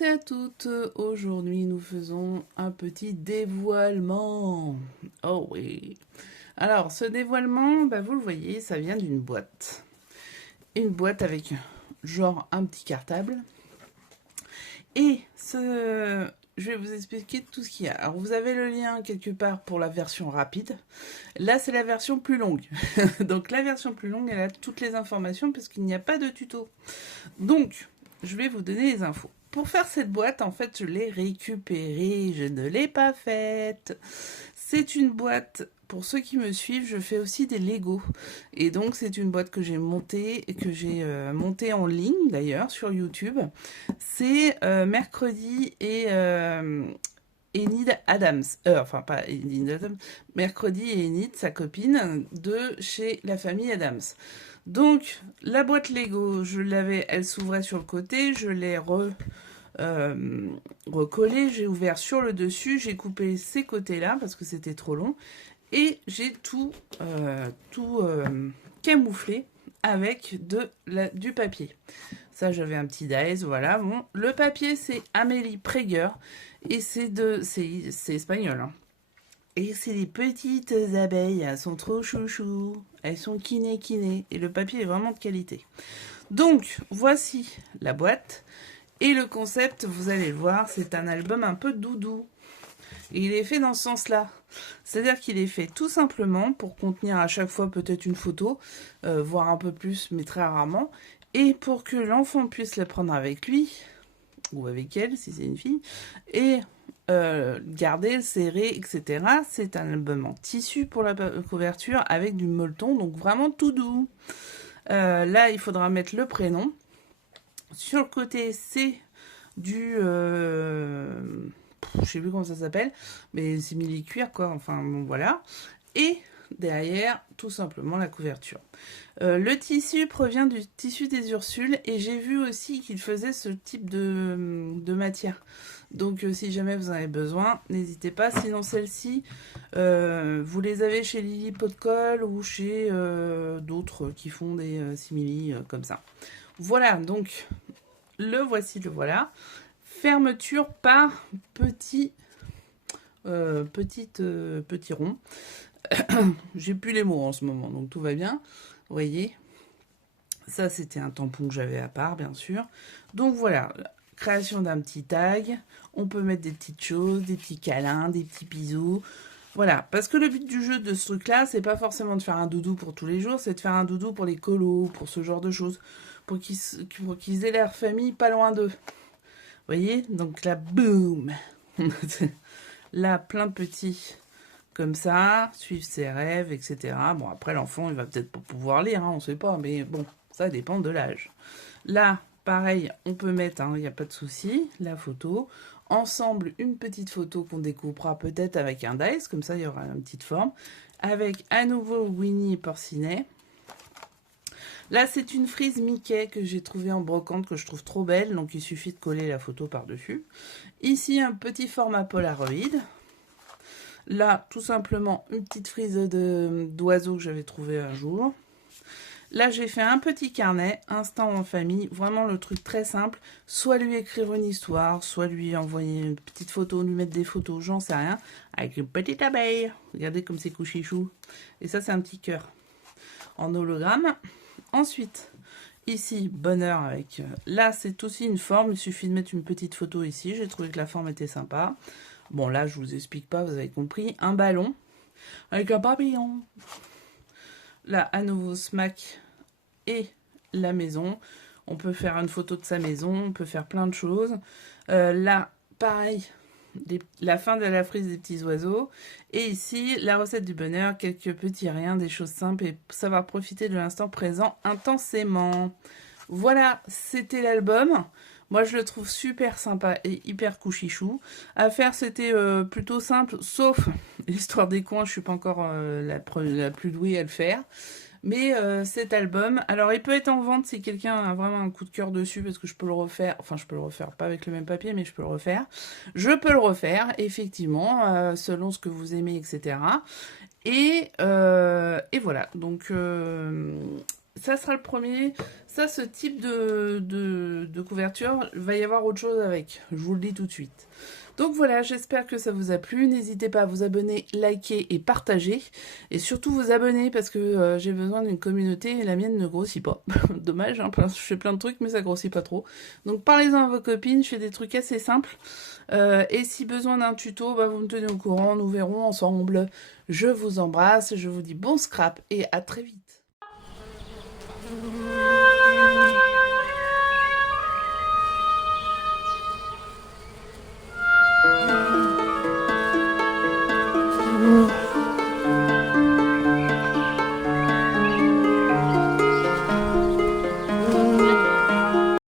tous et à toutes, aujourd'hui nous faisons un petit dévoilement. Oh oui. Alors ce dévoilement, vous le voyez, ça vient d'une boîte. Une boîte avec genre un petit cartable. Et je vais vous expliquer tout ce qu'il y a. Alors vous avez le lien quelque part pour la version rapide. Là c'est la version plus longue. Donc la version plus longue, elle a toutes les informations parce qu'il n'y a pas de tuto. Donc je vais vous donner les infos. Pour faire cette boîte, en fait, je l'ai récupérée, je ne l'ai pas faite. C'est une boîte, pour ceux qui me suivent, je fais aussi des Lego. Et donc, c'est une boîte que j'ai montée, montée en ligne, d'ailleurs, sur YouTube. C'est Mercredi et Enid Adams. Enfin, pas Enid Adams. Mercredi et Enid, sa copine, de chez la famille Adams. Donc, la boîte Lego, elle s'ouvrait sur le côté, je l'ai recollée, j'ai ouvert sur le dessus, j'ai coupé ces côtés-là parce que c'était trop long, et j'ai tout camouflé avec du papier. Ça, j'avais un petit dice, voilà. Bon, le papier, c'est Amélie Prager, et c'est espagnol, hein. Et c'est des petites abeilles, elles sont trop chouchou, elles sont kiné, et le papier est vraiment de qualité. Donc, voici la boîte, et le concept, vous allez le voir, c'est un album un peu doudou. Et il est fait dans ce sens-là. C'est-à-dire qu'il est fait tout simplement pour contenir à chaque fois peut-être une photo, voire un peu plus, mais très rarement, et pour que l'enfant puisse la prendre avec lui, ou avec elle, si c'est une fille, et garder, le serrer, etc. C'est un album en tissu pour la couverture avec du molleton, donc vraiment tout doux. Là, il faudra mettre le prénom. Sur le côté, c'est du... je sais plus comment ça s'appelle, mais c'est simili-cuir, quoi. Enfin, bon, voilà. Et derrière, tout simplement, la couverture. Le tissu provient du tissu des Ursules, et j'ai vu aussi qu'il faisait ce type de matière. Donc si jamais vous en avez besoin, n'hésitez pas. Sinon celles-ci, vous les avez chez Lily Pot de Colle ou chez d'autres qui font des simili comme ça. Voilà, donc le voici, le voilà. Fermeture par petit rond. J'ai plus les mots en ce moment, donc tout va bien. Vous voyez, ça c'était un tampon que j'avais à part, bien sûr. Donc voilà, création d'un petit tag. On peut mettre des petites choses, des petits câlins, des petits bisous. Voilà, parce que le but du jeu de ce truc-là, c'est pas forcément de faire un doudou pour tous les jours, c'est de faire un doudou pour les colos, pour ce genre de choses, pour qu'ils aient leur famille pas loin d'eux. Vous voyez, donc là, boum. Là, plein de petits comme ça, suivre ses rêves, etc. Bon, après, l'enfant, il va peut-être pas pouvoir lire, hein, on sait pas, mais bon, ça dépend de l'âge. Là, pareil, on peut mettre, il n'y a pas de souci, la photo. Ensemble, une petite photo qu'on découpera peut-être avec un dice, comme ça, il y aura une petite forme. Avec à nouveau Winnie et Porcinet. Là, c'est une frise Mickey que j'ai trouvée en brocante, que je trouve trop belle, donc il suffit de coller la photo par-dessus. Ici, un petit format Polaroid. Là, tout simplement, une petite frise d'oiseau que j'avais trouvé un jour. Là, j'ai fait un petit carnet, instant en famille, vraiment le truc très simple. Soit lui écrire une histoire, soit lui envoyer une petite photo, lui mettre des photos, j'en sais rien. Avec une petite abeille. Regardez comme c'est couchichou. Et ça, c'est un petit cœur en hologramme. Ensuite, ici, bonheur avec... là, c'est aussi une forme. Il suffit de mettre une petite photo ici. J'ai trouvé que la forme était sympa. Bon, là, je vous explique pas, vous avez compris. Un ballon avec un papillon. Là, à nouveau, Smack et la maison. On peut faire une photo de sa maison, on peut faire plein de choses. Là, pareil, la fin de la frise des petits oiseaux. Et ici, la recette du bonheur, quelques petits riens, des choses simples et savoir profiter de l'instant présent intensément. Voilà, c'était l'album. Moi, je le trouve super sympa et hyper couchichou. À faire, c'était plutôt simple, sauf l'histoire des coins. Je suis pas encore la plus douée à le faire. Mais cet album, alors il peut être en vente si quelqu'un a vraiment un coup de cœur dessus, parce que je peux le refaire. Enfin, je peux le refaire, pas avec le même papier, mais je peux le refaire. Je peux le refaire, effectivement, selon ce que vous aimez, etc. Et voilà, donc ça sera le premier. Ça, ce type de couverture, il va y avoir autre chose avec. Je vous le dis tout de suite. Donc voilà, j'espère que ça vous a plu. N'hésitez pas à vous abonner, liker et partager. Et surtout vous abonner parce que j'ai besoin d'une communauté et la mienne ne grossit pas. Dommage, hein, parce que je fais plein de trucs mais ça grossit pas trop. Donc parlez-en à vos copines, je fais des trucs assez simples. Et si besoin d'un tuto, bah, vous me tenez au courant, nous verrons ensemble. Je vous embrasse, je vous dis bon scrap et à très vite.